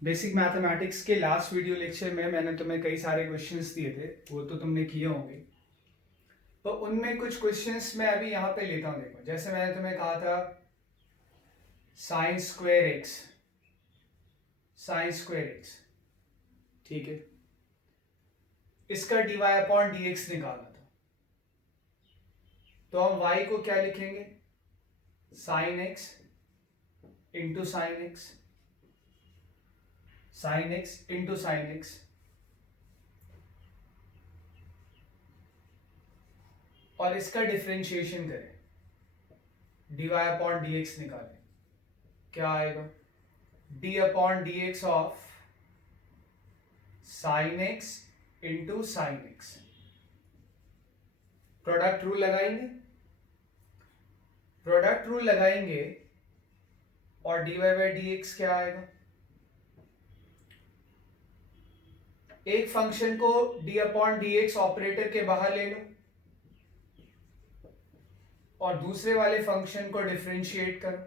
Basic mathematics के last video lecture में मैंने तुम्हें कई सारे क्वेश्चंस दिए थे, वो तो तुमने किए होंगे। तो उनमें कुछ क्वेश्चंस मैं अभी यहाँ पे लेता हूँ। देखो, जैसे मैंने तुम्हें कहा था साइन स्क्वायर एक्स, ठीक है, इसका d y upon d x निकालना था। तो हम y को क्या लिखेंगे, sine x into sine x, sine x into sine x, और इसका डिफ्रेंशिएशन करें, d y upon d x निकालें। क्या आएगा, d upon d x of sine x into sine x. Product rule लगाएंगे और d y by d x क्या आएगा, एक फंक्शन को d upon d x operator के बाहर ले लो और दूसरे वाले फंक्शन को डिफरेंशिएट करो,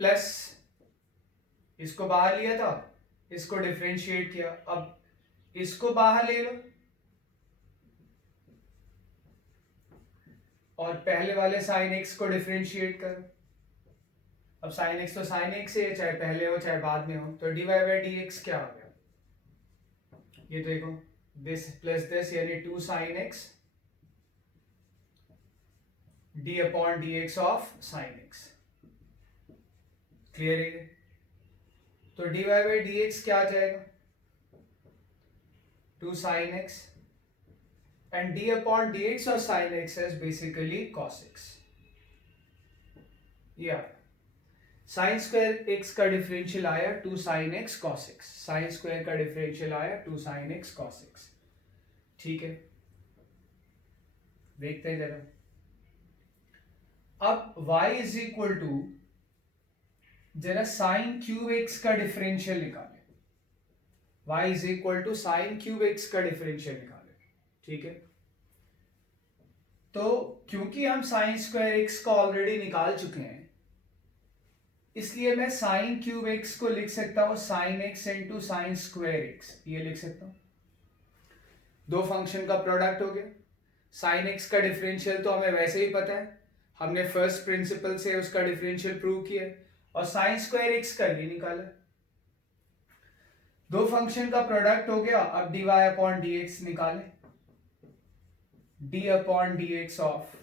प्लस इसको बाहर लिया था, इसको डिफरेंशिएट किया, अब इसको बाहर ले लो और पहले वाले साइन एक्स को डिफरेंशिएट करो। अब साइन एक्स तो साइन एक्स है, चाहे पहले हो चाहे बाद में हो, तो d y by d x क्या आ गया, ये तो देखो, दिस प्लस दिस यानी two sine x d upon d x of sine x. Clear है? तो d y by d x क्या आ जाएगा, two sine x, and d upon dx or sin x is basically cos x. Yeah, sin square x का differential आया 2 sin x cos x, sin square का differential आया 2 sin x cos x। ठीक है, देखते हैं जरा। अब y इज इक्वल टू, जरा साइन क्यूब एक्स का डिफरेंशियल निकालें, y is equal to sine cube x का डिफरेंशियल निकालें। ठीक है, तो क्योंकि हम साइन स्क्वायर एक्स का ऑलरेडी निकाल चुके हैं, इसलिए मैं साइन क्यूब एक्स को लिख सकता हूं sign x into sine square x, ये लिख सकता हूं। दो फंक्शन का प्रोडक्ट हो गया। साइन एक्स का डिफरेंशियल तो हमें वैसे ही पता है, हमने फर्स्ट प्रिंसिपल से उसका डिफरेंशियल प्रूव किया, और साइन स्क्वायर एक्स का ये निकाला। दो फंक्शन का प्रोडक्ट हो गया। अब d y upon d x निकालें, d upon d x of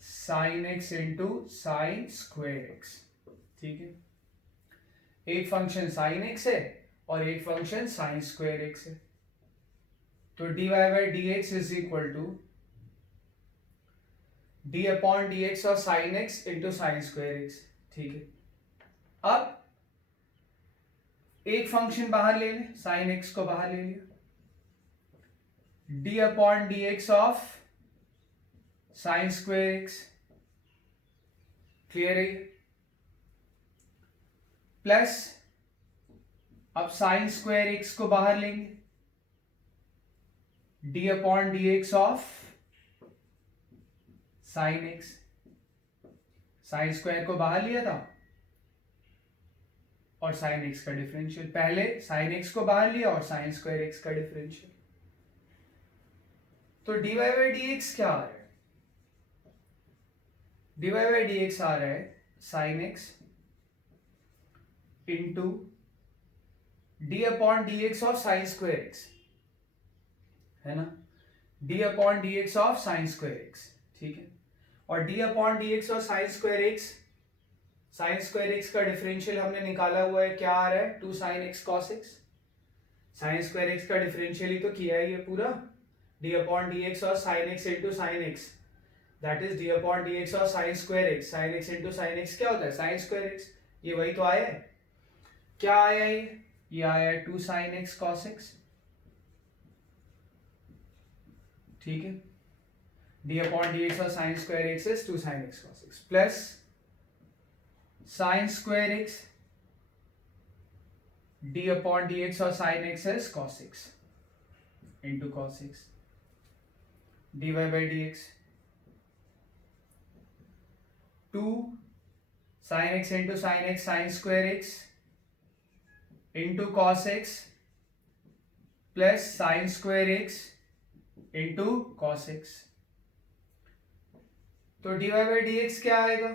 sine x into sine square x. ठीक है, एक फंक्शन साइन एक्स है और एक फंक्शन साइन स्क्वायर एक्स है, तो d y by d x is equal to d upon d x और sine x into sine square x. ठीक है, अब एक फंक्शन बाहर ले लें, साइन एक्स को बाहर ले लिया, d upon d x of sine square x. Clear है? प्लस अब साइन स्क्वायर एक्स को बाहर लेंगे, d upon d x of sine x. Sine square को बाहर लिया था और साइन एक्स का डिफरेंशियल, पहले साइन एक्स को बाहर लिया और साइन स्क्वायर एक्स का डिफरेंशियल। तो d y by d x क्या आ रहा है, d y by d x आ रहा है sine x into d upon d x of sine square x, है ना, d upon d x of sine square x. ठीक है, और डी अपॉन डी एक्स और sine square x, sine square x का डिफरेंशियल हमने निकाला हुआ है, क्या आ रहा है, two sine x cos x. Sine square x का डिफरेंशियल ही तो किया है ये पूरा, डी अपॉन डी एक्स और sine x into sine x, that is d upon d x और sine square x. Sine x into sine x क्या होता है, साइन स्क्वायर एक्स। ये वही तो आया है। क्या आया ये आया है 2 sin x cos x। ठीक है, डी अपॉन डी एक्स और sine square x is 2 sin x cos x plus sine square x d upon d x और sine x is cos x into cos x, d y by d x 2 sine x into sine x sine square x into cos x plus sine square x into cos x. तो d y by d x क्या आएगा,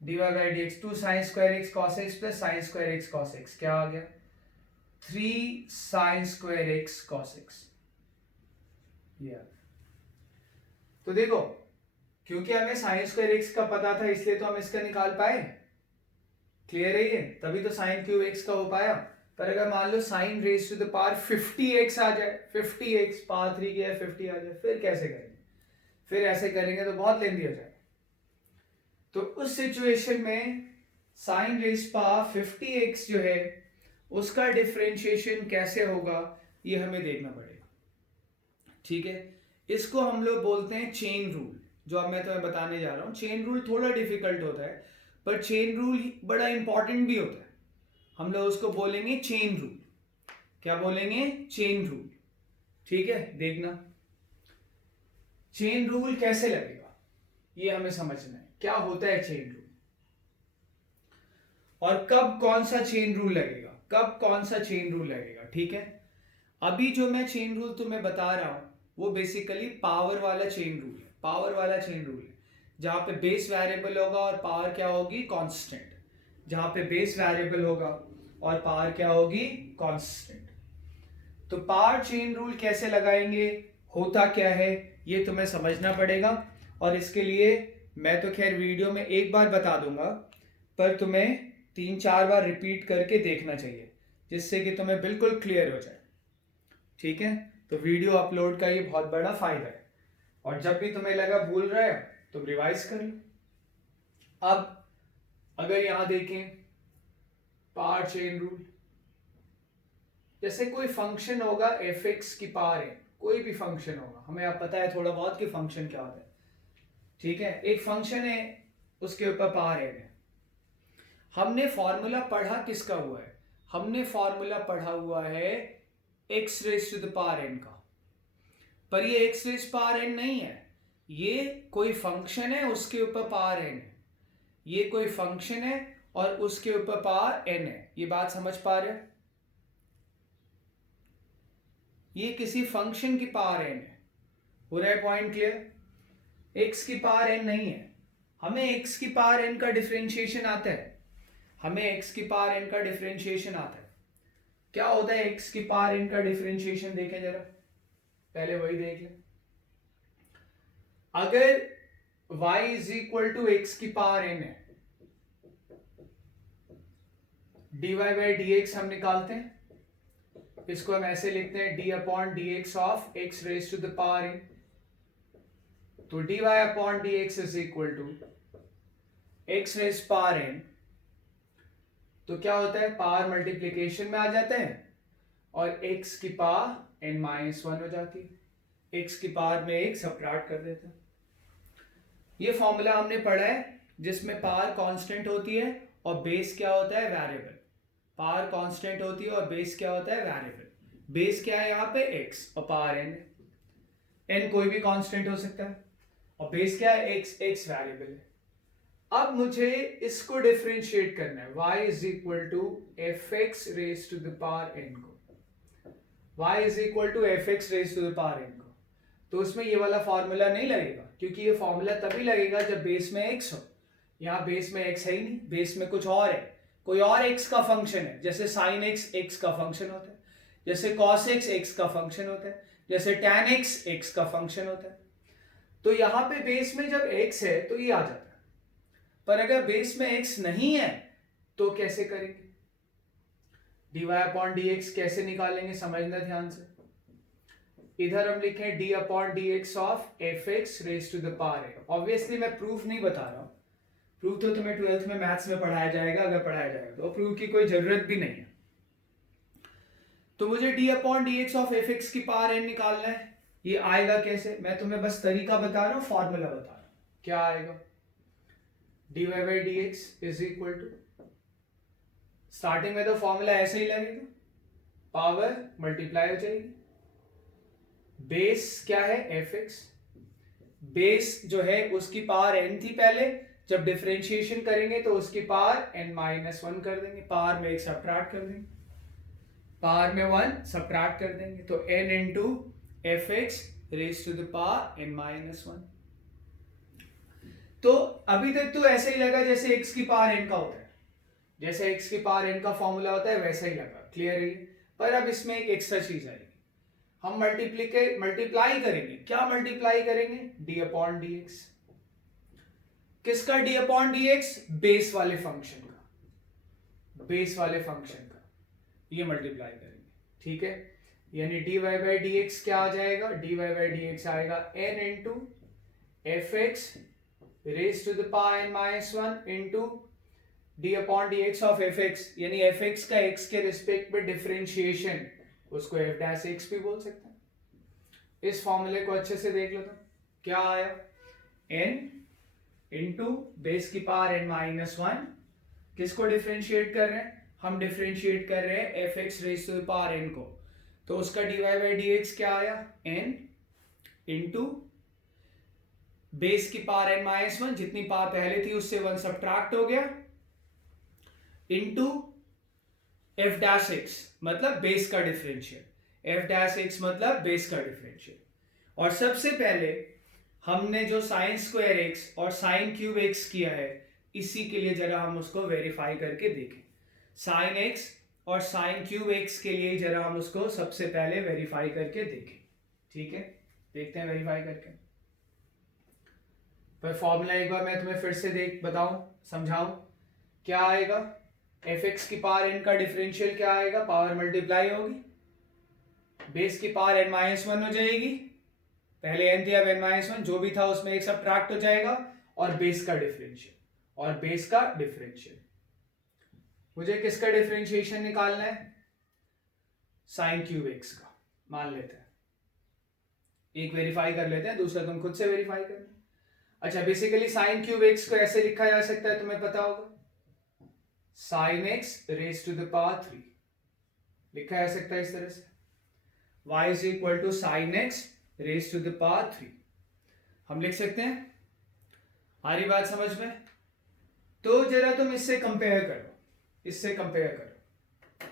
d y by d x 2 sign square x cos x plus sine square x cos x क्या आ गया 3 sign square x cos x. तो देखो क्योंकि हमें साइन स्क्वायर एक्स का पता था इसलिए तो हम इसका निकाल पाए, क्लियर है ये, तभी तो साइन क्यूब एक्स का हो पाया। पर अगर मान लो sine raise to the power 50x आ जाए, 50x पावर 3 की 50 आ जाए, फिर कैसे करेंगे, फिर ऐसे करेंगे तो बहुत लेंदी हो जाएगा। तो उस सिचुएशन में साइन रेज पावर 50x जो है उसका डिफरेंशिएशन कैसे होगा ये हमें देखना पड़ेगा, ठीक है। इसको हम लोग बोलते हैं चेन रूल, जो अब मैं तुम्हें बताने जा रहा हूं। चेन रूल थोड़ा डिफिकल्ट होता है पर चेन रूल बड़ा इंपॉर्टेंट भी होता है। हम लोग उसको बोलेंगे चेन रूल। क्या बोलेंगे, चेन रूल, ठीक है। देखना चेन रूल कैसे लगेगा ये हमें समझना है, क्या होता है चेन रूल और कब कौन सा चेन रूल लगेगा, कब कौन सा चेन रूल लगेगा, ठीक है। अभी जो मैं चेन रूल तुम्हें बता रहा हूं वो बेसिकली पावर वाला चेन रूल है, पावर वाला चेन रूल है, जहां पे बेस वेरिएबल होगा और पावर क्या होगी कांस्टेंट, जहां पे बेस वेरिएबल होगा और पावर क्या होगी कांस्टेंट। तो पावर चेन रूल कैसे लगाएंगे, होता क्या है ये तुम्हें समझना पड़ेगा। और इसके लिए मैं तो खैर वीडियो में एक बार बता दूंगा पर तुम्हें 3-4 बार रिपीट करके देखना चाहिए जिससे कि तुम्हें बिल्कुल क्लियर हो जाए, ठीक है। तो वीडियो अपलोड का ये बहुत बड़ा फायदा है और जब भी तुम्हें लगा भूल रहे हो तुम रिवाइज कर लो। अब अगर यहां देखें पावर चेन रूल, जैसे कोई फंक्शन होगा एफ एक्स की पावर है, कोई भी फंक्शन होगा, हमें अब पता है थोड़ा बहुत कि फंक्शन क्या होता है, ठीक है। एक फंक्शन है उसके ऊपर पावर एन है। हमने फॉर्मूला पढ़ा किसका हुआ है, हमने फॉर्मूला पढ़ा हुआ है x raise to the power n का, पर ये एक्स रेज पावर एन नहीं है, ये कोई फंक्शन है उसके ऊपर पावर एन है, ये कोई फंक्शन है और उसके ऊपर पावर एन है। ये बात समझ पा रहे हो, ये किसी फंक्शन की पावर एन है, हो रहा है पॉइंट क्लियर। एक्स की पावर एन नहीं है, हमें एक्स की पावर एन का डिफरेंशिएशन आता है, हमें एक्स की पावर एन का डिफरेंशिएशन आता है। क्या होता है एक्स की पावर एन का डिफरेंशिएशन, देखें जरा, पहले वही देख लें। अगर y is equal to x की पावर एन है, dy बाई डी एक्स हम निकालते हैं, इसको हम ऐसे लिखते हैं d upon d x of x raise to the power n. तो dy upon d x is equal to x raise power n, तो क्या होता है पावर मल्टीप्लीकेशन में आ जाते हैं और x की पावर n माइनस 1 हो जाती है, x की पावर में एक सबट्रैक्ट कर देते हैं। ये फॉर्मूला हमने पढ़ा है जिसमें पावर कांस्टेंट होती है और बेस क्या होता है वेरिएबल। पावर कांस्टेंट होती है और बेस क्या होता है वेरिएबल। बेस क्या है यहाँ पे x और पावर n, n कोई भी कांस्टेंट हो सकता है और बेस क्या है x, x वेरिएबल है। अब मुझे इसको डिफरेंशिएट करना है, y is equal to f x raise to the power n को, y is equal to f x raise to the power n को। तो उसमें ये वाला फॉर्मूला नहीं लगेगा क्योंकि ये फॉर्मूला तभी लगेगा जब बेस में x हो। यहाँ बेस में x है ही नहीं, बेस में कुछ और है, कोई और x का फंक्शन है, जैसे साइन x x का फंक्शन होता है, जैसे कॉस x x का फंक्शन होता है, जैसे tan x x का फंक्शन होता है। तो यहाँ पे बेस में जब x है तो ये आ जाता है, पर अगर बेस में x नहीं है तो कैसे करेंगे, dy अपॉन डी एक्स कैसे निकालेंगे, समझना ध्यान से। इधर हम लिखें d upon d x of f x raise to the power है। ऑब्वियसली मैं प्रूफ नहीं बता रहा हूं, प्रूफ तो तुम्हें 12th में मैथ्स में पढ़ाया जाएगा, अगर पढ़ाया जाएगा तो प्रूफ की कोई जरूरत भी नहीं है। तो मुझे d upon d x of f x की पावर n निकालना है। ये आएगा कैसे, मैं तुम्हें बस तरीका बता रहा हूं, फॉर्मूला बता रहा हूं। क्या आएगा, dy by d x is equal to, starting में तो फॉर्मूला ऐसे ही लगेगा, पावर मल्टीप्लाई हो जाएगी, बेस क्या है एफ एक्स, बेस जो है उसकी पावर n थी पहले, जब डिफरेंशिएशन करेंगे तो उसकी पावर n-1 कर देंगे, पावर में एक सब्ट्रैक्ट कर देंगे, पावर में 1 सब्ट्रैक्ट कर देंगे, तो n into f x raise to the power n-1। तो अभी तक तो ऐसे ही लगा जैसे x की पावर n का होता है, जैसे x की पावर n का फॉर्मूला होता है वैसा ही लगा, क्लियर है। पर अब इसमें एक एक्स्ट्रा चीज आएगी, हम मल्टीप्लाई करेंगे। क्या मल्टीप्लाई करेंगे? d upon d x. किसका d upon d x? Base वाले फंक्शन का, बेस वाले फंक्शन का ये मल्टीप्लाई करेंगे, ठीक है। यानी dy बाई डी एक्स क्या आ जाएगा? dy बाई डी एक्स आएगा n into f x raise to the power n-1 into d upon d x of f x, यानी एफ एक्स का एक्स के रिस्पेक्ट में डिफरेंशिएशन, उसको एफ डैश एक्स भी बोल सकते हैं। इस फॉर्मूले को अच्छे से देख लो तो क्या आया, n इंटू बेस की पावर n-1, किसको डिफरेंशिएट कर रहे हैं? हम डिफरेंशिएट कर रहे हैं f x raise to the power n को, तो उसका dy बाई डी एक्स क्या आया, n इंटू बेस की पावर n-1, जितनी पावर पहले थी उससे 1 सब्ट्रैक्ट हो गया, इंटू एफ डैश एक्स मतलब बेस का डिफरेंशियल, एफ डैश एक्स मतलब बेस का डिफरेंशियल। और सबसे पहले हमने जो साइन स्क्वायर एक्स और साइन क्यूब एक्स किया है, इसी के लिए जरा हम उसको वेरीफाई करके देखें। साइन एक्स और साइन क्यूब एक्स के लिए जरा हम उसको सबसे पहले वेरीफाई करके देखें, ठीक है। देखते हैं वेरीफाई करके। पर फॉर्मूला एक बार मैं तुम्हें फिर से बताऊं, समझाऊं। क्या आएगा? एफ एक्स की पावर n का डिफरेंशियल क्या आएगा? पावर मल्टीप्लाई होगी, बेस की पावर n-1 हो जाएगी, पहले n थी अब n-1, जो भी था उसमें एक सब्ट्रैक्ट हो जाएगा, और बेस का डिफरेंशियल, और बेस का डिफरेंशियल। मुझे किसका डिफरेंशिएशन निकालना है? साइन क्यूब एक्स का। मान लेते हैं, एक वेरीफाई कर लेते हैं, दूसरा तुम खुद से वेरीफाई कर लो। अच्छा, बेसिकली साइन क्यूब एक्स को ऐसे लिखा जा सकता है, तुम्हें पता होगा, sine x raise to the power 3 लिखा जा सकता है इस तरह से, y is equal to sine x raise to the power 3 हम लिख सकते हैं। आ रही बात समझ में? तो जरा तुम इससे कंपेयर करो, इससे कंपेयर करो,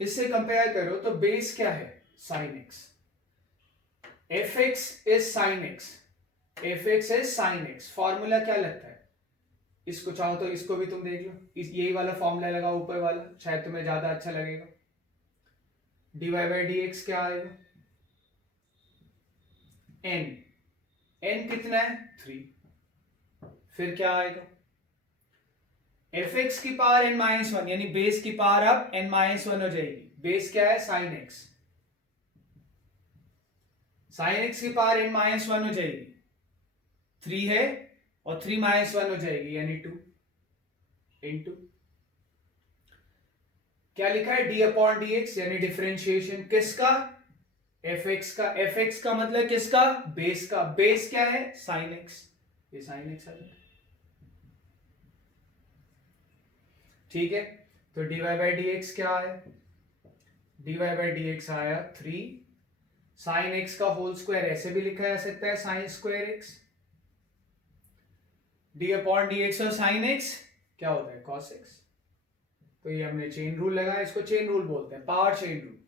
इससे कंपेयर करो, तो बेस क्या है? Sine x, F x is sine x, F x is sine x. Formula क्या लगता है? इसको चाहो तो इसको भी तुम देख लो, यही वाला फॉर्मूला लगा ऊपर वाला, शायद तुम्हें ज्यादा अच्छा लगेगा। dy बाई डी एक्स क्या आएगा? n, n कितना है? 3। फिर क्या आएगा? एफ एक्स की पावर n-1, यानी बेस की पावर अब n-1 हो जाएगी, बेस क्या है? साइन एक्स, साइन एक्स की पावर n-1 हो जाएगी, 3 है, और 3-1 हो जाएगी यानी 2 इंटू क्या लिखा है? डी अपॉन डी एक्स, यानी डिफरेंशिएशन किसका? एफ एक्स का। एफ एक्स का मतलब किसका? बेस का। बेस क्या है? साइन एक्स, ये साइन एक्स आ जाएगा, ठीक है। तो d y by d x क्या आया? D y by d x आया 3 साइन एक्स का होल स्क्वायर, ऐसे भी लिखा जा सकता है sine square x, d upon d x और साइन एक्स क्या होता है? Cos x. तो ये हमने चेन रूल लगाया, इसको चेन रूल बोलते हैं, power chain rule.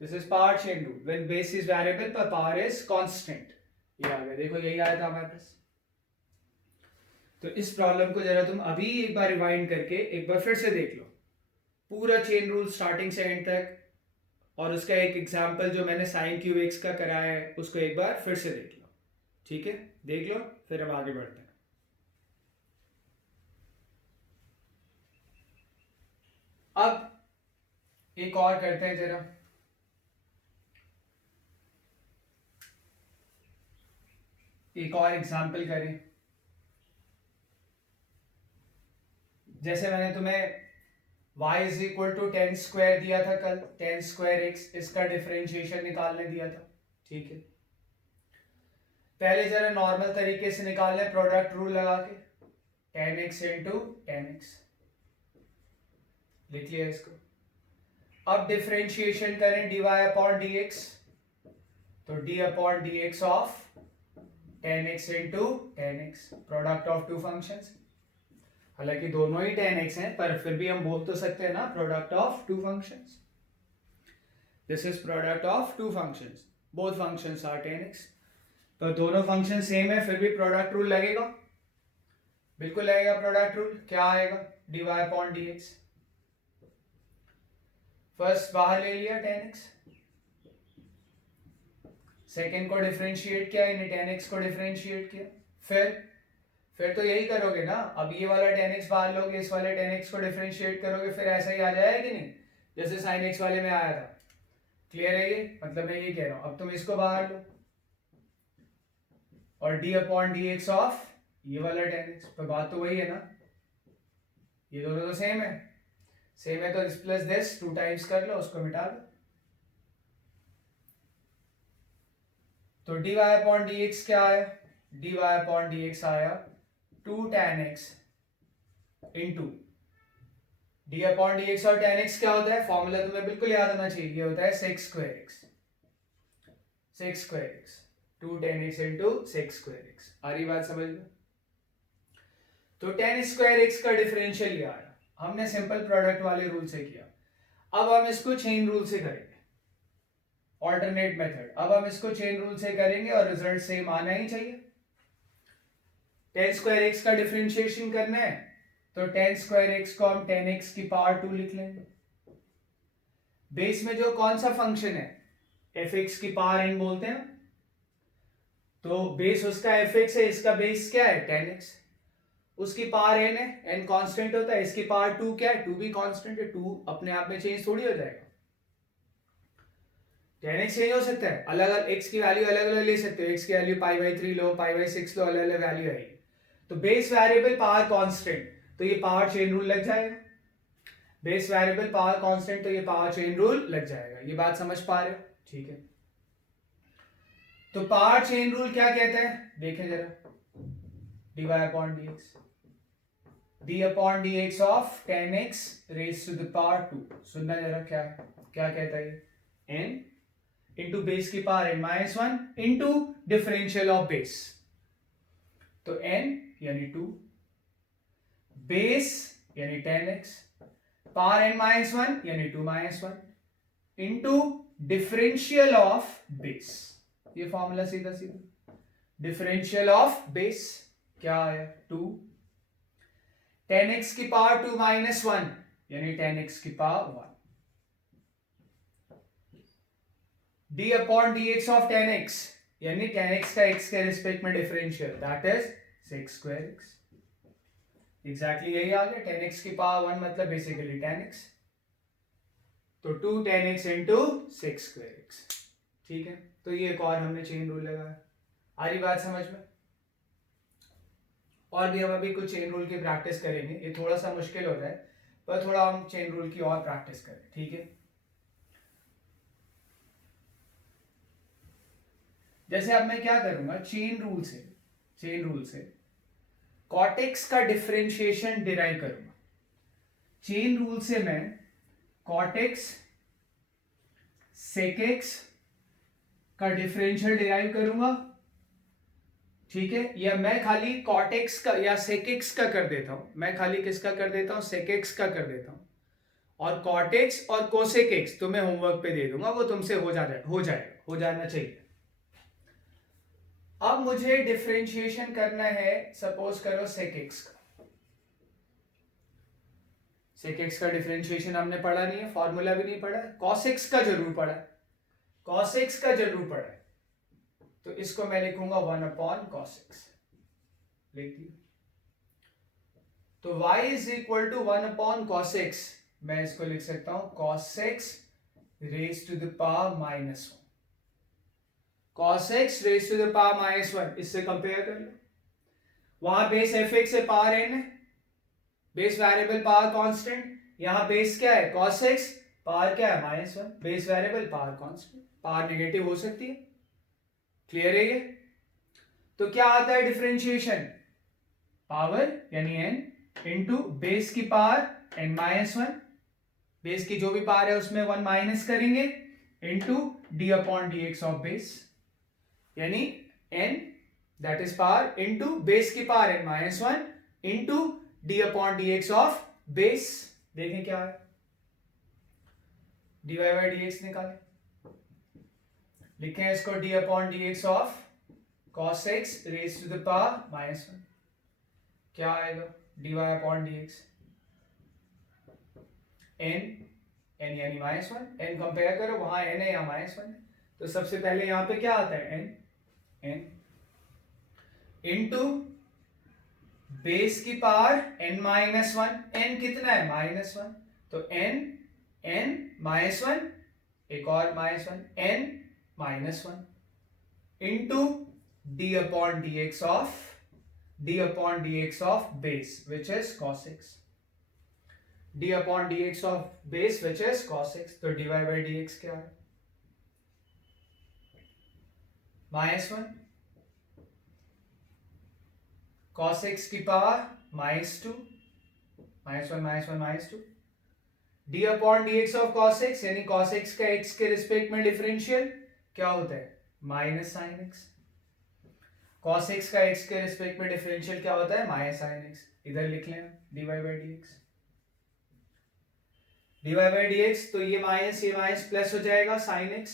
This is power chain rule, when base is variable पर पावर इज कांस्टेंट। ये आ गया, देखो यही आया था हमारे पास। तो इस प्रॉब्लम को जरा तुम अभी एक बार रिवाइंड करके एक बार फिर से देख लो, पूरा चेन रूल स्टार्टिंग से एंड तक, और उसका एक एग्जांपल जो मैंने साइन क्यूब एक्स का कराया है उसको एक बार फिर से देख लो, ठीक है। देख लो, फिर हम आगे बढ़ते हैं। अब एक और करते हैं जरा, एक और एग्जांपल करें। जैसे मैंने तुम्हें y is equal to 10 square दिया था कल, 10 स्क्वायर एक्स, इसका डिफरेंशिएशन निकालने दिया था, ठीक है। पहले जरा नॉर्मल तरीके से निकाल लें, प्रोडक्ट रूल लगा के, 10x इंटू 10x लिख लिया इसको। अब डिफरेंशिएशन करें dy अपॉन dx, तो d upon dx of 10x into 10x, product of two functions. हालांकि दोनों ही 10x हैं, पर फिर भी हम बोल तो सकते हैं ना product of two functions. This is product of two functions, both functions are 10x। तो दोनों फंक्शन सेम है, फिर भी प्रोडक्ट रूल लगेगा, बिल्कुल लगेगा प्रोडक्ट रूल। क्या आएगा? dy upon dx। फर्स्ट बाहर ले लिया 10x, सेकेंड को डिफरेंशिएट किया, यानी 10x को डिफरेंशिएट किया। फिर तो यही करोगे ना, अब ये वाला 10x बाहर लोगे, इस वाले 10x को डिफरेंशिएट करोगे, फिर ऐसा ही आ जाएगा कि नहीं, जैसे sin x वाले में आया था। क्लियर है ये? मतलब मैं ये कह रहा हूं, अब तुम इसको बाहर लो और d अपॉन dx ऑफ ये वाला 10x, तो बात तो वही है ना, ये दोनों तो सेम है। सेम है तो इस प्लस दिस 2 टाइम्स कर लो, उसको मिटा दो। तो dy अपॉन dx क्या आया? dy अपॉन dx आया 2 tan x into d upon d x. और tan x क्या होता है? फॉर्मूला तुम्हें बिल्कुल याद होना चाहिए, ये होता है sec square x, sec square x, 2 tan x into sec square x। आ रही बात समझ में? तो tan square x का डिफरेंशियल ये आया, हमने सिंपल प्रोडक्ट वाले रूल से किया। अब हम इसको चेन रूल से करेंगे, ऑल्टरनेट मेथड। अब हम इसको चेन रूल से करेंगे और रिजल्ट सेम आना ही चाहिए। tan square x का डिफरेंशिएशन करना है, तो tan square x को हम tan x की पावर 2 लिख लेंगे। बेस में जो कौन सा फंक्शन है, fx की पावर n बोलते हैं, तो बेस उसका fx है, इसका बेस क्या है? tan x, उसकी पावर n है, n कांस्टेंट होता है, इसकी पावर 2 क्या है? 2 भी कांस्टेंट है, 2 अपने आप में चेंज थोड़ी हो जाएगा। tan x चेंज हो सकता है, अलग अलग x की वैल्यू अलग अलग ले सकते हो, x की वैल्यू π/3 लो, π/6 लो, अलग अलग वैल्यू आएगी। तो बेस वेरिएबल पावर कांस्टेंट, तो ये पावर चेन रूल लग जाएगा। बेस वेरिएबल पावर कांस्टेंट, तो ये पावर चेन रूल लग जाएगा। ये बात समझ पा रहे हो? ठीक है। तो पावर चेन रूल क्या कहता है, देखें जरा, dy upon dx, d upon dx of tan x raise to the power 2। सुनना जरा क्या है, क्या कहता है ये? n इंटू बेस की power n minus 1 into differential of base, तो n यानी 2, बेस यानी tan x, power n minus 1 यानी 2 minus 1 into differential of base. ये फॉर्मूला सीधा सीधा, डिफरेंशियल ऑफ बेस क्या है? 2, tan x की पावर 2 माइनस 1 यानी tan x की power 1, d upon dx of tan x यानी tan x का x के रिस्पेक्ट में differential, that is sec square x। Exactly यही आ गया, tan x की पावर 1 मतलब बेसिकली tan x, तो 2 tan x into sec square x। ठीक है, तो ये एक और हमने चेन रूल लगाया। आ रही बात समझ में? और भी हम अभी कुछ चेन रूल की प्रैक्टिस करेंगे, ये थोड़ा सा मुश्किल होता है, पर थोड़ा हम चेन रूल की और प्रैक्टिस करें। ठीक है, जैसे अब मैं क्या करूंगा, चेन रूल से cot x का डिफरेंशिएशन डिराइव करूंगा। चेन रूल से मैं cot x sec x का डिफरेंशियल डिराइव करूंगा। ठीक है, या मैं खाली cot x का या sec x का कर देता हूं, मैं खाली किसका कर देता हूं? sec x का कर देता हूं, और cot x और cosec x तो मैं होमवर्क पे दे दूंगा, वो तुमसे हो जाना चाहिए। अब मुझे डिफरेंशिएशन करना है, सपोज करो sec x का। sec x का डिफरेंशिएशन हमने पढ़ा नहीं है, फॉर्मूला भी नहीं पढ़ा है। cos x का जरूर पढ़ा है, cos x का जरूर पढ़ा है, तो इसको मैं लिखूंगा 1 अपॉन cos x, लिख दिया। तो y is equal to 1 upon cos x, मैं इसको लिख सकता हूं cos x raise to the power -1, cos x raise to the power -1, इससे कंपेयर कर लो। वहां बेस fx से पावर n है, बेस वेरिएबल पावर कांस्टेंट, यहां बेस क्या है? cos x, पावर क्या है? -1, base variable power constant, power negative हो सकती है। क्लियर है ये? तो क्या आता है डिफरेंशिएशन? पावर यानी n इंटू बेस की पावर n-1, बेस की जो भी पावर है उसमें 1 माइनस करेंगे, into d upon dx of base, यानी n that is power into base की power n minus one into d upon d x of base. देखें क्या है, dy बाई डी एक्स निकालें, लिखें इसको d upon d x of cos x raise to the power minus one. क्या आएगा, dy upon d x n यानी minus one, n compare करो, वहां n है यहाँ माइनस वन है, तो सबसे पहले यहाँ पे क्या आता है n इंटू बेस की power n minus one, n कितना है माइनस वन, तो n माइनस वन, एक और minus one, n minus one into d upon d x of base which is cos x, d upon d x of base which is cos x, तो dy by d x क्या है minus one cos x की power minus two, minus one minus one minus two, d upon d x of cos x यानी cos x का x के respect में differential क्या होता है minus sine x, cos x का x के रिस्पेक्ट में डिफरेंशियल क्या होता है माइनस साइन x, इधर लिख लें dy by d x, dy by d x, तो ये माइनस प्लस हो जाएगा sine x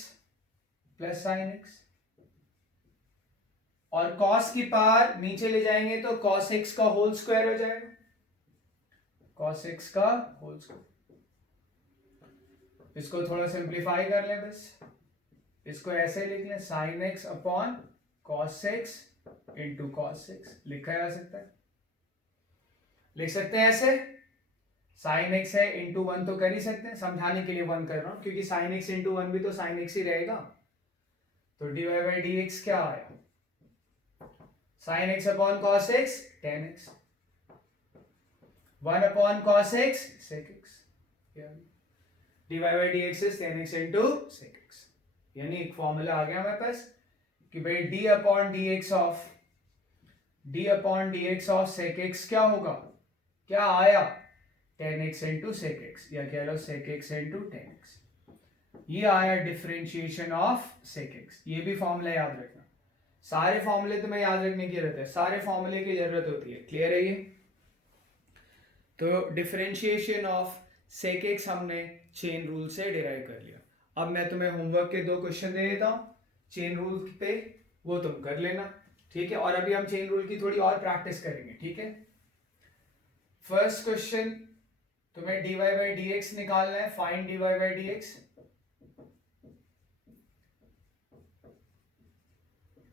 plus sine x, और cos की पावर नीचे ले जाएंगे तो cos x का होल स्क्वायर हो जाएगा, cos x का होल स्क्वायर। इसको थोड़ा सिंप्लीफाई कर लें, बस इसको ऐसे लिख लें sin x upon cos x into cos x, लिखा जा सकता है, लिख सकते हैं ऐसे, sin x है इंटू वन तो कर ही सकते हैं, समझाने के लिए वन कर रहा हूं क्योंकि sin x इंटू वन भी तो sin x ही रहेगा, तो dy बाई डी एक्स क्या आया sin x upon cos x tan x, 1 upon cos x sec x, dy by d x is tan x into sec x, यानी एक formula आ गया हमारे पास कि भाई d upon d x of sec x क्या होगा, क्या आया tan x into sec x, या कह लो sec x into tan x, ये आया डिफरेंशिएशन ऑफ sec x। ये भी फॉर्मूला याद रखना, सारे फॉर्मूले तुम्हें याद रखने की जरूरत है, सारे फॉर्मूले की जरूरत होती है, क्लियर है ये। तो डिफरेंशिएशन ऑफ सेक एक्स हमने चेन रूल से डिराइव कर लिया। अब मैं तुम्हें होमवर्क के दो क्वेश्चन दे देता हूँ चेन रूल पे, वो तुम कर लेना, ठीक है। और अभी हम चेन रूल की थोड़ी और प्रैक्टिस करेंगे, ठीक है। फर्स्ट क्वेश्चन, तुम्हें dy बाई डी एक्स निकालना है, find dy by d x.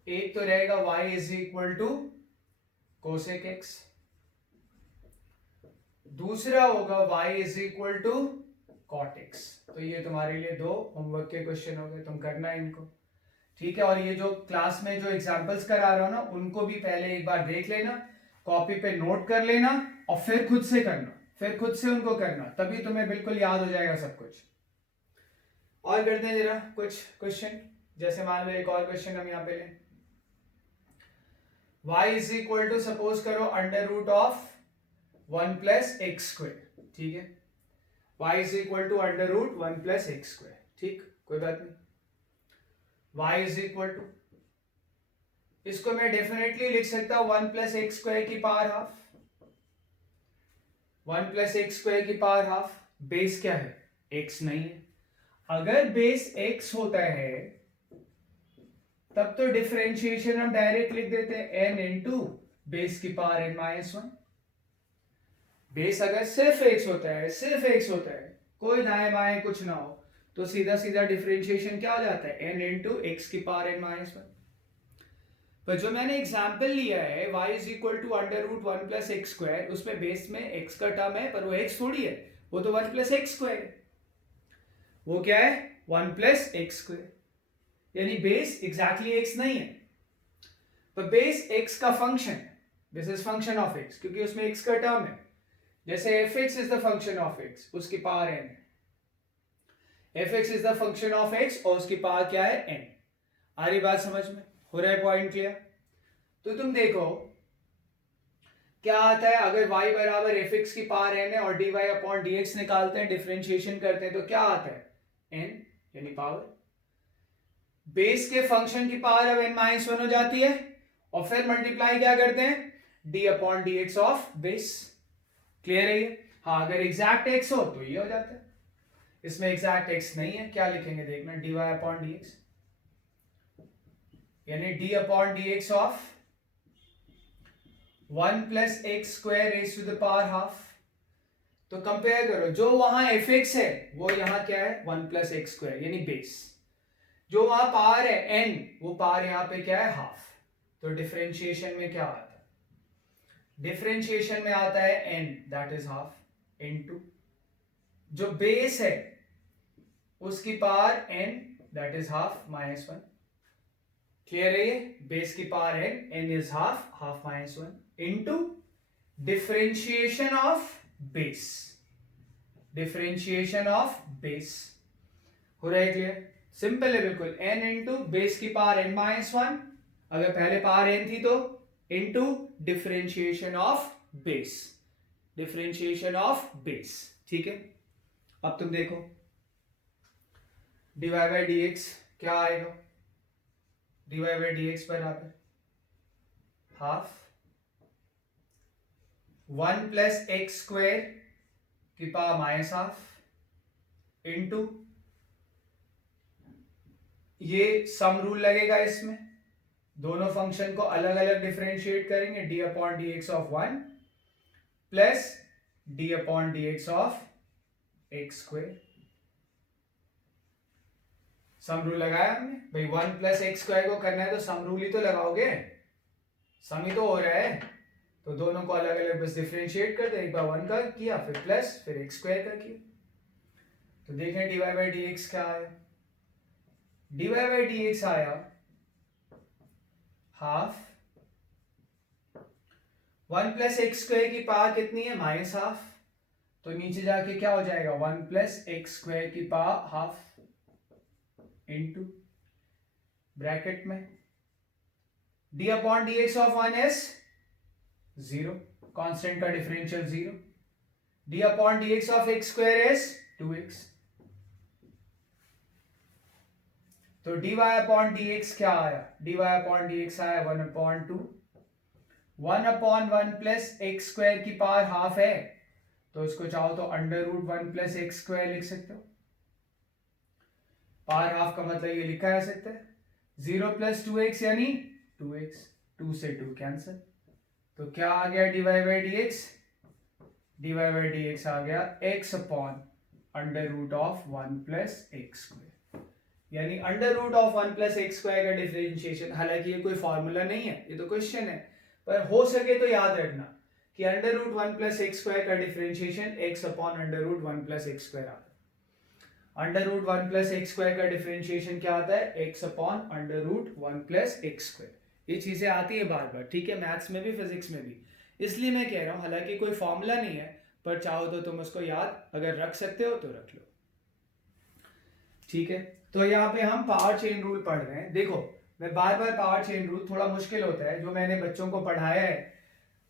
एक तो रहेगा y is equal to cosec x, दूसरा होगा y is equal to cot x. तो ये तुम्हारे लिए दो होमवर्क के क्वेश्चन हो गए, तुम करना है इनको, ठीक है। और ये जो क्लास में जो एग्जांपल्स करा रहा हूं ना, उनको भी पहले एक बार देख लेना, कॉपी पे नोट कर लेना और फिर खुद से करना, फिर खुद से उनको करना, तभी तुम्हें बिल्कुल याद हो जाएगा सब कुछ। और करते हैं जरा कुछ क्वेश्चन, जैसे मान लो एक और क्वेश्चन हम यहाँ पे लें, y is equal to suppose करो under root of 1 plus x square, ठीक है। y is equal to under root 1 plus x square, ठीक, कोई बात नहीं। y इज इक्वल टू, इसको मैं डेफिनेटली लिख सकता हूं 1 प्लस एक्स स्क्वायर की power half, 1 plus x square की पावर हाफ। बेस क्या है, x नहीं है। अगर बेस x होता है तब तो डिफरेंशिएशन हम डायरेक्ट लिख देते हैं n इंटू बेस की power n minus one. Base अगर सिर्फ x होता है, सिर्फ x होता है, कोई दाएं बाएं कुछ ना हो, तो सीधा सीधा डिफरेंशिएशन क्या हो जाता है, n इंटू एक्स की पावर n माइनस वन। पर जो मैंने एग्जाम्पल लिया है y is equal to under root 1 plus x square, उसमें बेस में x का टर्म है, पर वो x थोड़ी है, वो तो 1 प्लस एक्स स्क्वायर है। वो क्या है, 1 प्लस एक्स स्क्वायर, यानी बेस एग्जैक्टली x नहीं है, पर बेस x का फंक्शन है, this is function of x, क्योंकि उसमें x का टर्म है। जैसे fx is the function of x, उसकी पावर n है, fx is the function of x और उसकी पावर क्या है, n। आ रही बात समझ में, हो रहा है पॉइंट क्लियर। तो तुम देखो क्या आता है, अगर y बराबर fx की पावर n है और dy अपॉन dx निकालते हैं, डिफरेंशिएशन करते हैं, तो क्या आता है, n, यानी पावर। बेस के फंक्शन की पावर अब n माइनस वन हो जाती है, और फिर मल्टीप्लाई क्या करते हैं, D upon d x of base. Clear है ये? हाँ, अगर एग्जैक्ट एक्स हो तो ये हो जाता है, इसमें एग्जैक्ट एक्स नहीं है, क्या लिखेंगे देखना, d y upon d x, यानी d upon d x of 1 plus x square raise to the power half. तो कंपेयर करो, जो वहां एफ एक्स है वो यहाँ क्या है, 1 प्लस एक्स स्क्वायर यानी बेस, जो वहां पावर है एन, वो पावर यहाँ पे क्या है, हाफ। तो डिफरेंशिएशन में क्या आता है, डिफरेंशिएशन में आता है n that is half into जो बेस है उसकी power n that is half minus 1। Clear है ये? बेस की power n, n is half, half minus 1 into differentiation of base, differentiation of base. हो रहा है क्लियर? सिंपल है बिल्कुल, n इंटू बेस की पावर n माइनस 1, अगर पहले पावर n थी तो into differentiation of base, differentiation of base. ठीक है, अब तुम देखो dy बाई डी एक्स क्या आएगा, dy बाई डी एक्स बराबर हाफ 1 प्लस एक्स स्क्वायर की पावर माइनस हाफ इंटू, ये सम रूल लगेगा इसमें, दोनों फंक्शन को अलग अलग डिफरेंशिएट करेंगे, D upon d x of 1 plus D upon d x of x square. Sum rule लगाया हमने भाई, 1 प्लस एक्स स्क्वायर को करना है तो सम रूल ही तो लगाओगे, सम ही तो हो रहा है, तो दोनों को अलग अलग बस डिफरेंशिएट कर दे, एक बार 1 का किया फिर प्लस फिर एक्स स्क्वायर का किया। तो देखें d y by d x क्या आया, d y by d x आया हाफ 1 प्लस एक्स स्क्वायर की पावर कितनी है, माइनस हाफ, तो नीचे जाके क्या हो जाएगा 1 प्लस एक्स स्क्वायर की पावर हाफ इंटू ब्रैकेट में d upon d x of 1 is 0, constant का differential 0, d upon d x of x square is 2x, तो dy अपॉन dx क्या आया, dy अपॉन dx आया 1 upon 2, 1 upon 1 plus x square की power half है, तो इसको चाहो तो under root 1 plus x square लिख सकते हो, पावर हाफ का मतलब ये लिखा जा सकता है, 0 प्लस 2x यानी 2x, 2 से 2 कैंसिल, तो क्या आ गया dy by dx, dy by dx आ गया x upon under root of 1 plus x square, यानी under root of 1 plus x square का डिफरेंशिएशन, हालांकि ये कोई फॉर्मूला नहीं है, ये तो क्वेश्चन है, पर हो सके तो याद रखना कि under root 1 plus x square का differentiation x upon under root 1 plus x square आता है, under root 1 plus x square का डिफरेंशिएशन क्या आता है, x upon under root 1 plus x square. ये चीजें आती है बार बार, ठीक है, मैथ्स में भी फिजिक्स में भी, इसलिए मैं कह रहा हूं, हालांकि कोई फॉर्मूला नहीं है, पर चाहो तो तुम उसको याद अगर रख सकते हो तो रख लो। ठीक है, तो यहाँ पे हम पावर चेन रूल पढ़ रहे हैं। देखो मैं बार बार पावर चेन रूल थोड़ा मुश्किल होता है, जो मैंने बच्चों को पढ़ाया है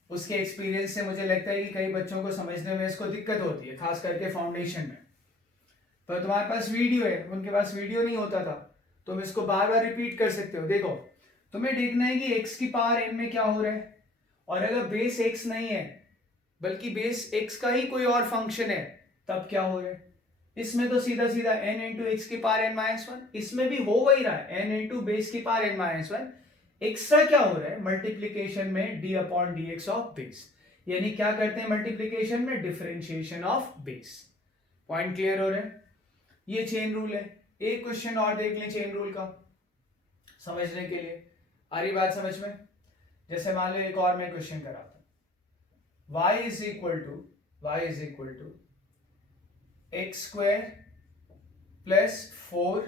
उसके एक्सपीरियंस से मुझे लगता है कि कई बच्चों को समझने में इसको दिक्कत होती है, खास करके फाउंडेशन में। पर तुम्हारे पास वीडियो है, उनके पास वीडियो नहीं होता था, तुम इसको बार बार रिपीट कर सकते हो। देखो तुम्हें देखना है कि x की पावर n में क्या हो रहा है, और अगर बेस x नहीं है बल्कि बेस x का ही कोई और फंक्शन है तब क्या हो रहा है, इसमें तो सीधा सीधा n इंटू एक्स की पावर n माइनस 1, इसमें भी हो वही रहा है n इंटू बेस की पावर n माइनस 1, एक्स्ट्रा क्या हो रहा है मल्टीप्लीकेशन में d upon d x of base, यानी क्या करते हैं मल्टीप्लीकेशन में differentiation of base. Point clear हो रहा है? ये चेन रूल है। एक क्वेश्चन और देख लें चेन रूल का समझने के लिए, आ रही बात समझ में? जैसे मान लो एक और मैं क्वेश्चन कराता हूं, y is equal to x square plus 4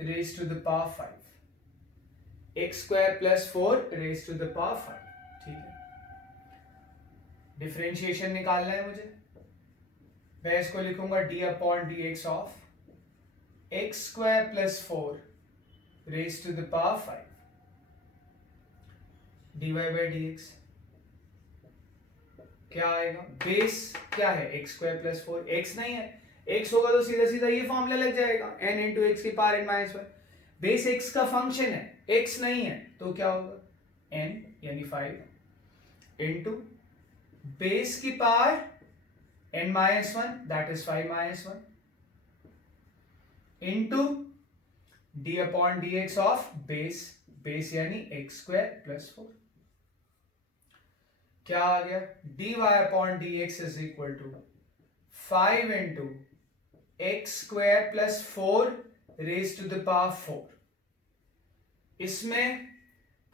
raise to the power 5, x square plus 4 raise to the power 5। ठीक है, डिफरेंशिएशन निकालना है मुझे, मैं इसको लिखूंगा d upon d x of x square plus 4 raise to the power 5 d y by d x. क्या आएगा, बेस क्या है एक्स स्क्वायर प्लस 4, एक्स नहीं है, एक्स होगा तो सीधा सीधा ये फॉर्मूला लग जाएगा n इंटू एक्स की power n minus 1, base x का फंक्शन है, एक्स नहीं है तो क्या होगा n यानी 5 इंटू बेस की power n minus 1 that is 5 minus 1 into d upon d x of base, base यानी एक्स स्क्वायर प्लस 4। क्या आ गया? dy upon d x is equal to 5 into x square plus 4 raise to the power 4। इसमें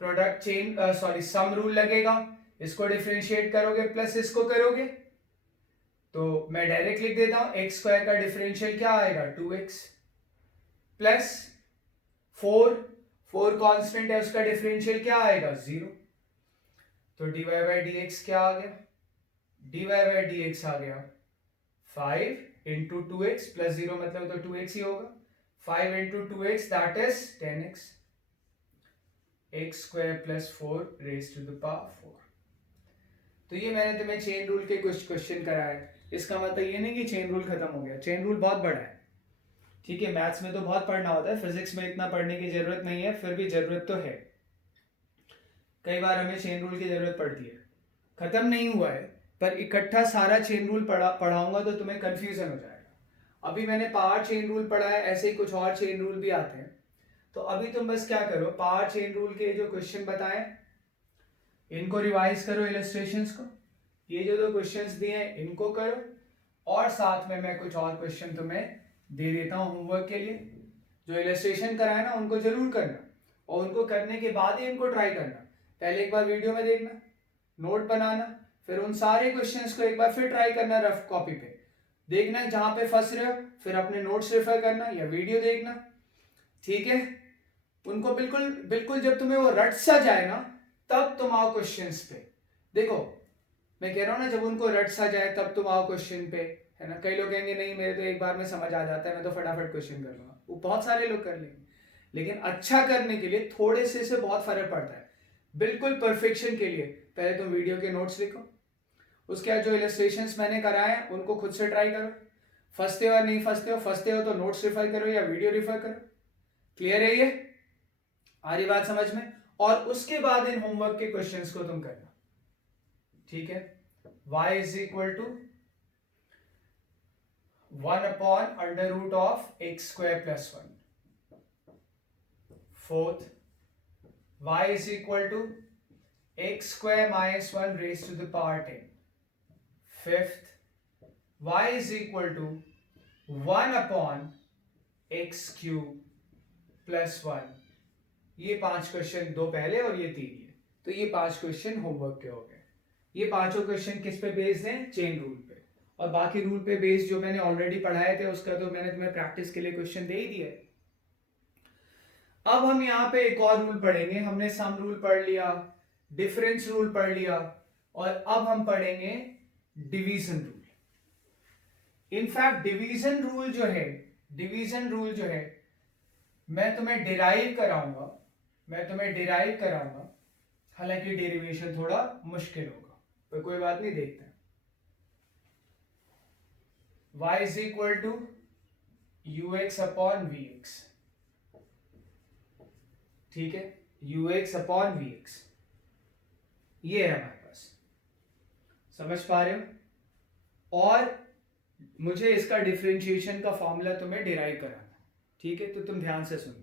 product chain sorry sum rule लगेगा, इसको differentiate करोगे plus इसको करोगे तो मैं डायरेक्ट लिख देता हूं एक्स स्क्वायर का डिफरेंशियल क्या आएगा 2x प्लस 4 कांस्टेंट है उसका डिफरेंशियल क्या आएगा 0। तो dy बाई डी एक्स क्या आ गया? dy बाई डी एक्स आ गया 5 इंटू 2x प्लस 0 मतलब तो 2x ही होगा। 5 into 2x that is 10x, x square plus 4 raise to the power 4। तो ये मैंने तुम्हें चेन रूल के कुछ क्वेश्चन कराए। इसका मतलब ये नहीं कि चेन रूल खत्म हो गया, चेन रूल बहुत बड़ा है, ठीक है। मैथ्स में तो बहुत पढ़ना होता है, फिजिक्स में इतना पढ़ने की जरूरत नहीं है, फिर भी जरूरत तो है। कई बार हमें चेन रूल की जरूरत पड़ती है, खत्म नहीं हुआ है, पर इकट्ठा सारा चेन रूल पढ़ाऊंगा तो तुम्हें कंफ्यूजन हो जाएगा। अभी मैंने पावर चेन रूल पढ़ा है, ऐसे ही कुछ और चेन रूल भी आते हैं। तो अभी तुम बस क्या करो, पावर चेन रूल के जो क्वेश्चन बताएं इनको रिवाइज करो, इलस्ट्रेशंस को, ये जो दो क्वेश्चंस दिए हैं इनको करो, और साथ में मैं कुछ और क्वेश्चन तुम्हें दे देता हूं होमवर्क के लिए। जो इलस्ट्रेशन कराए ना उनको जरूर करना, और उनको करने के बाद ही इनको ट्राई करना। पहले एक बार वीडियो में देखना, नोट बनाना, फिर उन सारे क्वेश्चंस को एक बार फिर ट्राई करना रफ कॉपी पे, देखना जहां पे फंस रहे हो, फिर अपने नोट्स रेफर करना या वीडियो देखना, ठीक है। उनको बिल्कुल बिल्कुल जब तुम्हें वो रट सा जाए ना तब तुम आओ क्वेश्चंस पे। देखो मैं कह रहा हूं ना, जब उनको रट सा जाए तब तुम आओ क्वेश्चन पे, है ना। कई लोग कहेंगे नहीं मेरे तो एक बार में समझ आ जाता है, मैं तो फटाफट क्वेश्चन कर लूंगा, वो बहुत सारे लोग कर लेंगे, लेकिन अच्छा करने के लिए थोड़े से बहुत फर्क पड़ता है। बिल्कुल परफेक्शन के लिए पहले तुम वीडियो के नोट्स लिखो, उसके बाद जो इलस्ट्रेशंस मैंने कराए हैं उनको खुद से ट्राई करो। फंसते हो या नहीं फंसते हो तो नोट्स रिफर करो या वीडियो रिफर करो। क्लियर है ये? आ रही बात समझ में? और उसके बाद इन होमवर्क के क्वेश्चंस को तुम करना, ठीक है। y is equal to 1 upon under root of x square plus 1। Fourth, y is equal to x square minus 1 raise to the power 10। Fifth, y is equal to 1 upon x cube plus 1। ये 5 question, दो पहले और ये 3 ये, तो ये 5 question homework के हो गए। ये पांचों क्वेश्चन किस पे बेस्ड हैं? चेन रूल पे। और बाकी रूल पे बेस्ड जो मैंने ऑलरेडी पढ़ाए थे उसका तो मैंने तुम्हें प्रैक्टिस के लिए क्वेश्चन दे ही दिया है। अब हम यहाँ पे एक और रूल पढ़ेंगे। हमने सम रूल पढ़ लिया, डिफरेंस रूल पढ़ लिया, और अब हम पढ़ेंगे division rule. In fact division rule जो है मैं तुम्हें डिराइव कराऊंगा, हालांकि डेरिवेशन थोड़ा मुश्किल होगा, पर कोई बात नहीं, देखते हैं। y is equal to ux upon vx, ठीक है, ux अपॉन vx, ये है हमारे पास, समझ पा रहे हो। और मुझे इसका डिफरेंशिएशन का फॉर्मूला तुम्हें डिराइव कराना, ठीक है, तो तुम ध्यान से सुनना।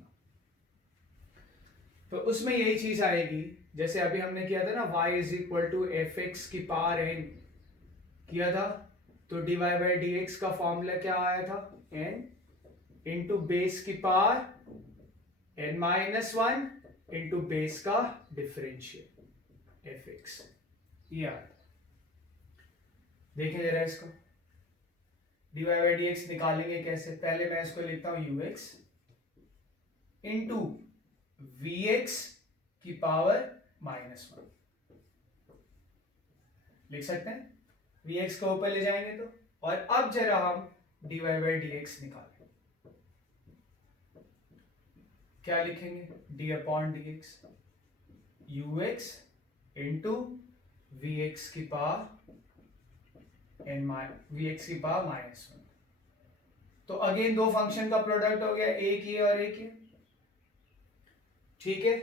तो उसमें यही चीज आएगी जैसे अभी हमने किया था ना, y is equal to f x की पावर n किया था, तो dy बाई डी एक्स का फॉर्मूला क्या आया था? n इंटू बेस की power n minus 1 into base का डिफरेंशियल एफ एक्स, ये आया था। देखें जरा इसको, dy बाई डी एक्स निकालेंगे कैसे? पहले मैं इसको लिखता हूं ux इंटू vx की पावर माइनस 1, लिख सकते हैं, vx को ऊपर ले जाएंगे तो। और अब जरा हम dy बाई डी एक्स निकालें, क्या लिखेंगे? d upon d x ux into vx की पावर माइनस 1। तो अगेन दो फंक्शन का प्रोडक्ट हो गया, एक ये और एक ये, ठीक है।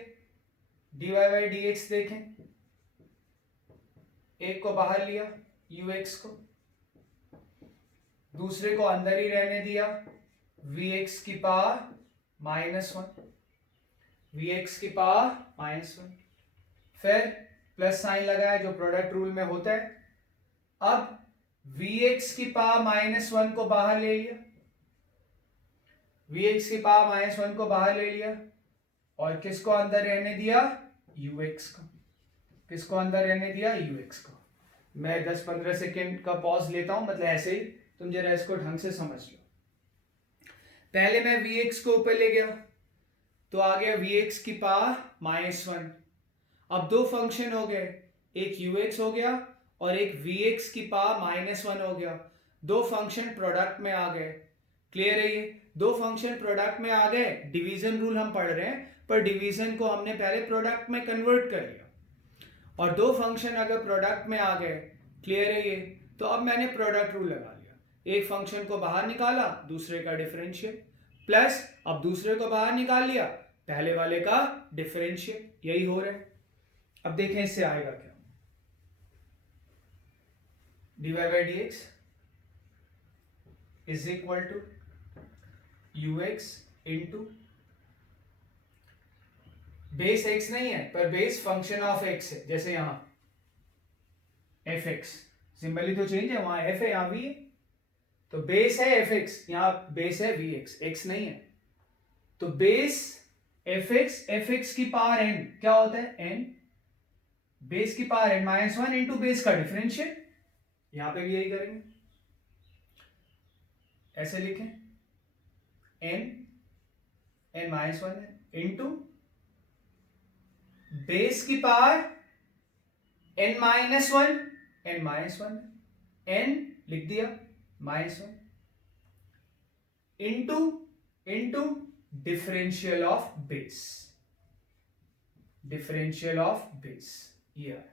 dy बाई डी एक्स देखें, एक को बाहर लिया ux को, दूसरे को अंदर ही रहने दिया vx की पावर -1, vx की पावर -1, फिर प्लस साइन लगाया जो प्रोडक्ट रूल में होता है। अब vx की पावर -1 को बाहर ले लिया, vx की पावर -1 को बाहर ले लिया और किसको अंदर रहने दिया, ux को, किसको अंदर रहने दिया, ux को। मैं 10-15 सेकेंड का पॉज लेता हूं, मतलब ऐसे ही तुम जरा इसको ढंग से समझ लो। पहले मैं vx को ऊपर ले गया तो आ गया vx की पावर -1। अब दो फंक्शन हो गए, एक ux हो गया और एक vx की पावर -1 हो गया, दो फंक्शन प्रोडक्ट में आ गए। क्लियर है? ये दो फंक्शन प्रोडक्ट में आ गए। डिवीजन रूल हम पढ़ रहे हैं, पर डिवीजन को हमने पहले प्रोडक्ट में कन्वर्ट कर लिया और दो फंक्शन अगर प्रोडक्ट में आ गए, क्लियर है ये, तो अब मैंने प्रोडक्ट रूल लगा लिया, एक फंक्शन को बाहर निकाला, दूसरे का डिफरेंशियल, प्लस अब दूसरे को बाहर निकाल लिया, पहले वाले का डिफरेंशियल, यही हो रहा है। अब देखें इससे आएगा क्या, dy by d x is equal to ux into base x नहीं है पर बेस फंक्शन ऑफ x है, जैसे यहां fx, सिंबल ही तो चेंज है, वहां f है यहां v है, तो बेस है fx, यहां बेस है vx, x नहीं है, तो बेस fx की पावर n क्या होता है, n, बेस की पावर n -1 इंटू बेस का डिफरेंशियल, यहां पे भी यही करेंगे, ऐसे लिखें n -1 है इंटू बेस की पावर n -1 n लिख दिया -1 into differential of base, differential of base, ये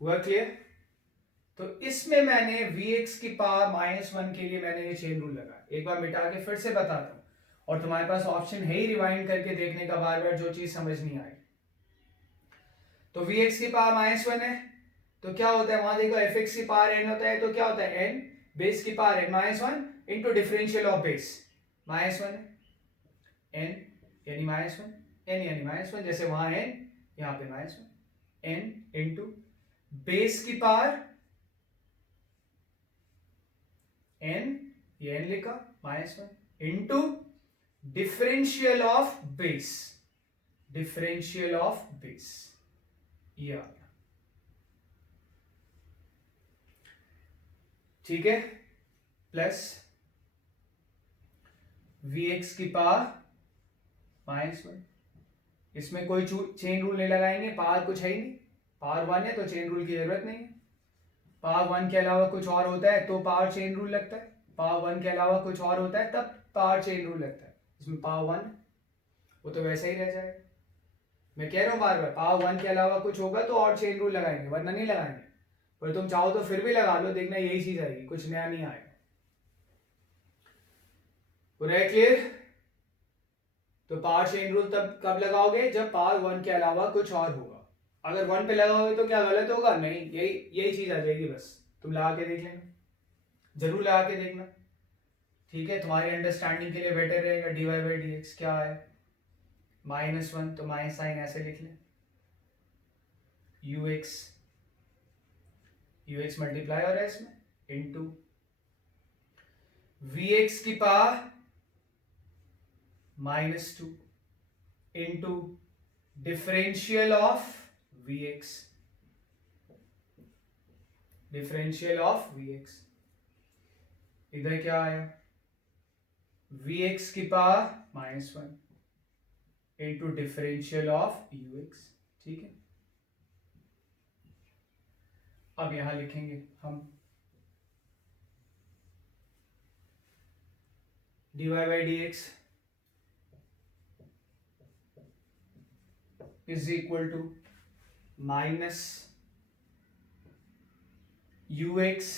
हुआ क्लियर? तो इसमें मैंने vx की पावर -1 के लिए मैंने ये चेन रूल लगाया, एक बार मिटा के फिर से बताता हूं, और तुम्हारे पास ऑप्शन है ही रिवाइंड करके देखने का बार बार, जो चीज समझ नहीं आई। तो vx की पावर -1 है तो क्या होता है, वहां देखो fx की पावर n होता है, तो क्या होता है n बेस की power n -1 into differential of base, -1 n यानी -1, n यानी -1, जैसे वहां n यहां पे -1, n इंटू बेस की पावर n, ये n लिखा -1 into differential of base, differential of base, ये आ गया, ठीक है, प्लस vx की पावर -1, इसमें कोई चेन रूल नहीं लगाएंगे, पावर कुछ है ही नहीं, पावर 1 है तो चेन रूल की जरूरत नहीं है, पावर 1 के अलावा कुछ और होता है तो पावर चेन रूल लगता है, पावर 1 के अलावा कुछ और होता है तब पावर चेन रूल लगता है, इसमें पावर 1 वो तो वैसे ही रह जाएगा। मैं कह रहा हूं बार बार, पावर 1 के अलावा कुछ होगा तो और चेन रूल लगाएंगे, वरना नहीं लगाएंगे, पर तुम चाहो तो फिर भी लगा लो, देखना यही चीज आएगी, कुछ नया नहीं आएगा। पूरा क्लियर? तो पावर चेन रूल तब कब लगाओगे, जब पावर 1 के अलावा कुछ और होगा, अगर 1 पे लगाओगे तो क्या गलत होगा, नहीं, यही चीज आ जाएगी, बस तुम लगा के देख लेना, जरूर लगा के देखना, ठीक है, तुम्हारी अंडरस्टैंडिंग के लिए बेटर रहेगा। dy बाई डी एक्स क्या है, -1 तो माइनस साइन ऐसे लिख लें, ux मल्टीप्लाई हो रहा है इसमें, इंटू vx की power -2 into differential of vx, differential of vx, इधर क्या आया, vx की power -1 into differential of ux, ठीक है। अब यहां लिखेंगे हम dy by d x is equal to minus ux,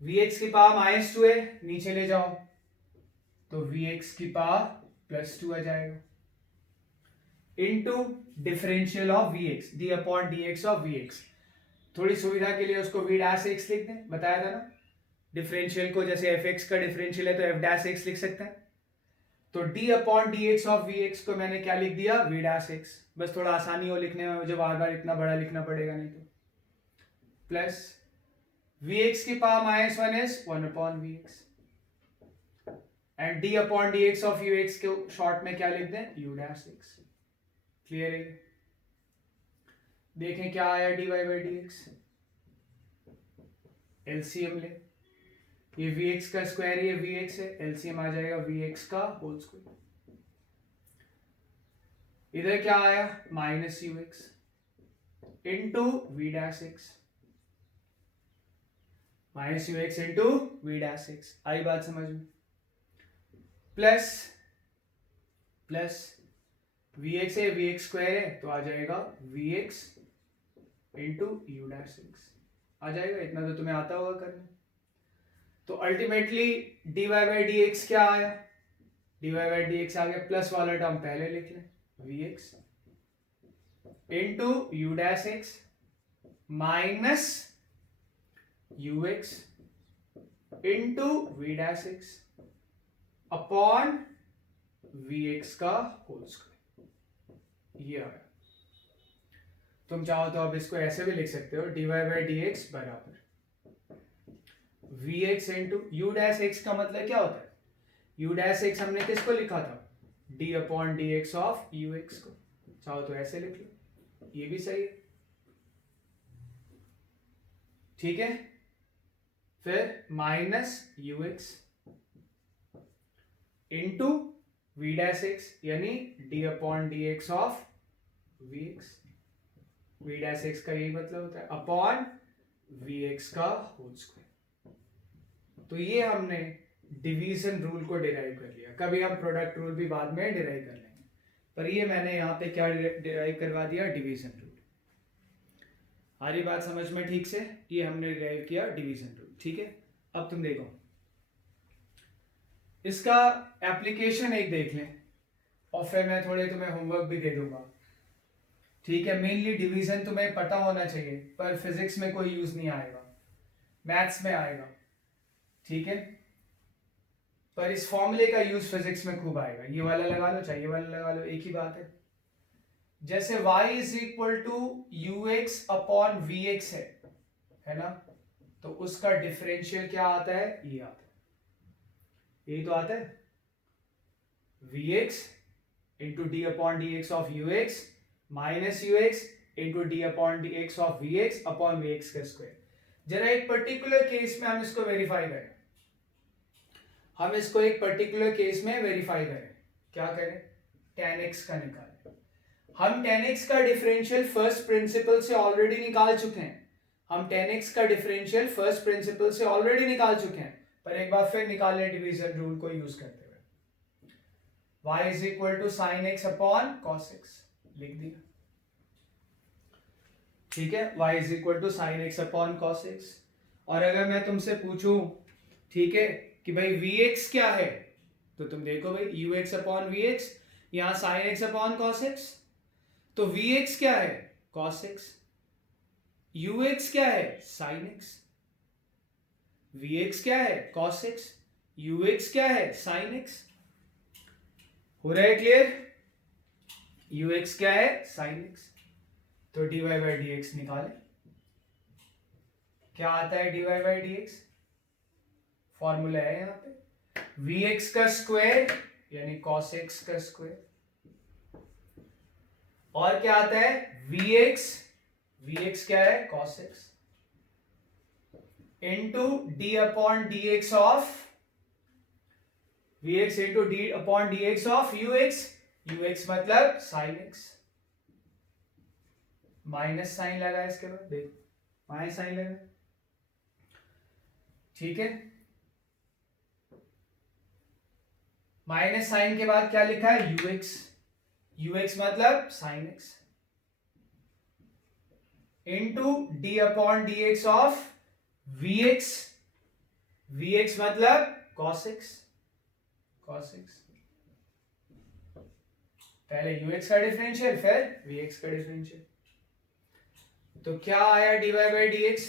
vx की पावर -2 है, नीचे ले जाओ तो vx की पावर +2 आ जाएगा into differential of v x, d upon d x of v x. थोड़ी सुविधा के लिए उसको वी डैश एक्स लिख दें, बताया था ना डिफरेंशियल को, जैसे एफ एक्स का डिफरेंशियल है तो एफ डैश एक्स लिख सकते हैं। तो d upon d x of v x को मैंने क्या लिख दिया, वी डैश एक्स। बस थोड़ा आसानी हो लिखने में, मुझे बार बार इतना बड़ा लिखना पड़ेगा नहीं तो। प्लस वी एक्स की power -1 is 1 upon v x and d upon d x of u x को शॉर्ट में क्या लिख दें, u डैश एक्स। क्लियर है? देखें क्या आया dy by d x. LCM ले, ये vx का स्क्वायर, ये vx है, एलसीएम आ जाएगा vx का होल स्क्वायर। इधर क्या आया, -ux into v dash x, -ux into v dash x. आई बात समझ में? प्लस प्लस vx है, vx स्क्वायर है तो आ जाएगा vx into u dash x आ जाएगा। इतना तो तुम्हें आता होगा करने। तो ultimately dy by d x क्या आया, dy बाई डी एक्स आ गया, प्लस वाला टर्म पहले लिख लें, vx into u dash x minus ux into v dash x upon vx का होल स्क्वायर। ये आया। तुम चाहो तो अब इसको ऐसे भी लिख सकते हो, dy बाई डी एक्स बराबर vx into u dash x का मतलब क्या होता है, यू डैश एक्स हमने किसको लिखा था, d upon d x of u x को। चाहो तो ऐसे लिख लो, ये भी सही है। ठीक है, फिर minus u x into v dash x यानी d upon d x of v x. V dash x का यही मतलब होता है अपॉन वी एक्स का होल स्क्वायर। तो ये हमने डिवीजन रूल को डिराइव कर लिया। कभी हम प्रोडक्ट रूल भी बाद में डिराइव कर लेंगे, पर ये मैंने यहाँ पे क्या डिराइव करवा दिया, डिवीजन रूल। आ रही बात समझ में ठीक से? ये हमने डिराइव किया डिवीजन रूल। ठीक है, अब तुम देखो इसका एप्लीकेशन एक देख लें और फिर मैं थोड़े तुम्हें होमवर्क भी दे दूंगा। ठीक है, मेनली डिवीजन तुम्हें पता होना चाहिए, पर फिजिक्स में कोई यूज नहीं आएगा, मैथ्स में आएगा। ठीक है, पर इस फॉर्मूले का यूज फिजिक्स में खूब आएगा। ये वाला लगा लो चाहे ये वाला लगा लो, एक ही बात है। जैसे y is equal to u x upon v x है ना, तो उसका डिफरेंशियल क्या आता है, ये आता है, यही तो आता है, v x into d upon d x of u x minus u x into d upon d x of v x upon v x का स्क्वायर। जरा एक पर्टिकुलर केस में हम इसको वेरीफाई करें, हम इसको एक पर्टिकुलर केस में वेरीफाई करें। क्या करें, tan x का निकालें। हम tan x का डिफरेंशियल फर्स्ट प्रिंसिपल से ऑलरेडी निकाल चुके हैं, हम tan x का डिफरेंशियल फर्स्ट प्रिंसिपल से ऑलरेडी निकाल चुके हैं, पर एक बार फिर निकालें डिवीजन रूल को यूज करते हुए। y is equal to sine x upon cos x लिख दिया। ठीक है, y is equal to sine x upon cos x. और अगर मैं तुमसे पूछूं, ठीक है, कि भाई vx क्या है, तो तुम देखो भाई ux अपॉन vx, यहां sign x upon cos x, तो vx क्या है, कॉस एक्स, ux क्या है, साइन एक्स, vx क्या है, कॉस एक्स, ux क्या है, साइन एक्स। हो रहा है क्लियर? ux क्या है, साइन एक्स। तो dy बाई डी एक्स निकाले, क्या आता है dy by d x, formula है यहां पे vx का स्क्वायर यानी cos x का स्क्वायर, और क्या आता है vx क्या है, cos x into d upon d x of vx into d upon d x of ux मतलब sin x, माइनस साइन लगा इसके बाद, देखो माइनस साइन लगा। ठीक है, माइनस साइन के बाद क्या लिखा है, ux मतलब sine x into d upon d x of vx मतलब cos x। पहले ux का डिफरेंशियल फिर vx का डिफरेंशियल। तो क्या आया dy बाई डी एक्स,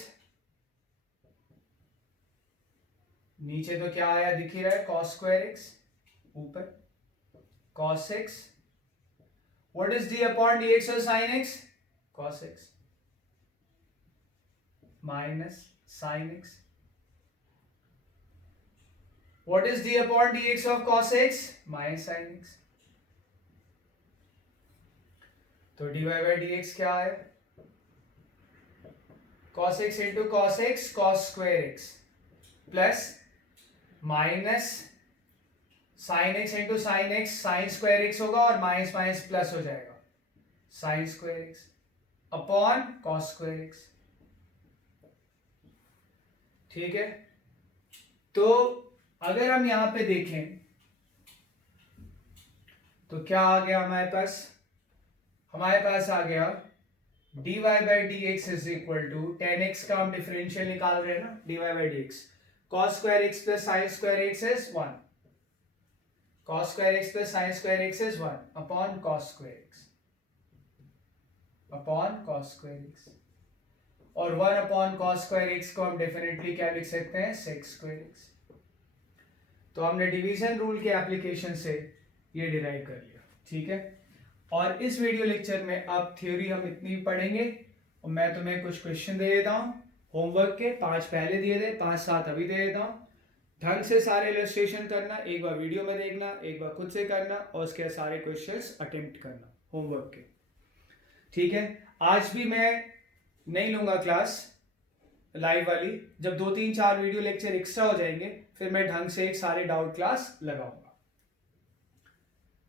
नीचे तो क्या आया दिख ही रहा है cos स्क्वायर एक्स, ऊपर cos x, what is d upon dx और sin x, cos x minus sin x, what is d upon dx of cos x minus sin x। तो dy बाई डी एक्स क्या है, cos x into cos x cos square x plus minus sin x into sin x sin square x होगा और minus minus plus हो जाएगा sin square x upon cos square x। ठीक है, तो अगर हम यहां पे देखें तो क्या आ गया हमारे पास आ गया dy by d x is equal to tan x का हम डिफरेंशियल निकाल रहे हैं ना, dy by d x cos square x plus sine square x is 1, cos square x plus sine square x is 1 upon cos square x upon cos square x, और 1 upon cos square x को हम definitely क्या लिख सकते हैं sec square x. तो हमने division rule के एप्लीकेशन से ये डिराइव कर लिया। ठीक है, और इस वीडियो लेक्चर में अब थ्योरी हम इतनी पढ़ेंगे और मैं तुम्हें कुछ क्वेश्चन दे देता हूँ होमवर्क के, 5 पहले दिए थे, 5-7 अभी दे देता हूँ। ढंग से सारे इलस्ट्रेशन करना, एक बार वीडियो में देखना, एक बार खुद से करना और उसके सारे क्वेश्चंस अटेम्प्ट करना होमवर्क के। ठीक है, आज भी मैं नहीं लूंगा क्लास लाइव वाली, जब 2-3-4 वीडियो लेक्चर एक्स्ट्रा हो जाएंगे फिर मैं ढंग से एक सारे डाउट क्लास लगाऊंगा।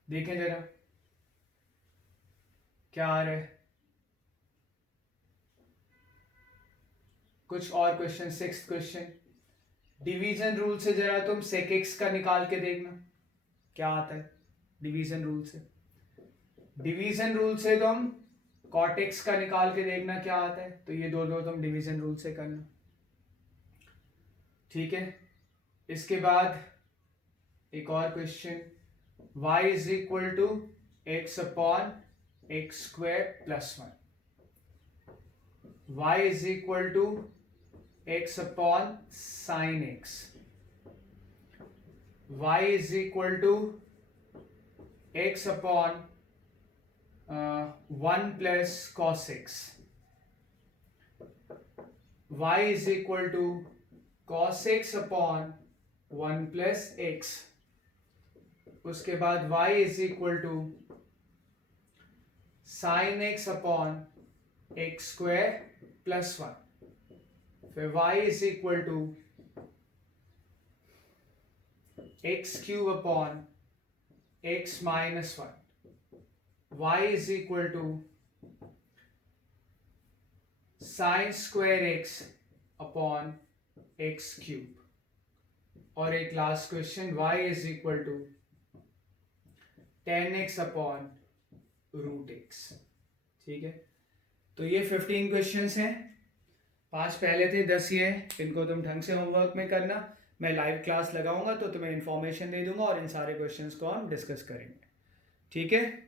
देखें जरा क्या आ रहा है, कुछ और question. 6th question, division rule से जरा तुम sec x का निकाल के देखना क्या आता है। डिवीजन रूल से तुम cot x का निकाल के देखना क्या आता है। तो ये दोनों तुम डिवीजन रूल से करना। ठीक है, इसके बाद एक और question, y is equal to x upon x square plus 1, y is equal to x upon sine x, y is equal to x upon 1 plus cos x, y is equal to cos x upon 1 plus x, उसके बाद y is equal to sine x upon x square plus 1, फिर y is equal to x cube upon x minus 1, y is equal to sine square x upon x cube, और एक last question, y is equal to tan x upon root x. ठीक है, तो ये 15 questions हैं, 5 पहले थे, 10 ये हैं। इनको तुम ढंग से होमवर्क में करना, मैं लाइव क्लास लगाऊंगा तो तुम्हें इन्फॉर्मेशन दे दूंगा और इन सारे क्वेश्चंस को हम डिस्कस करेंगे। ठीक है।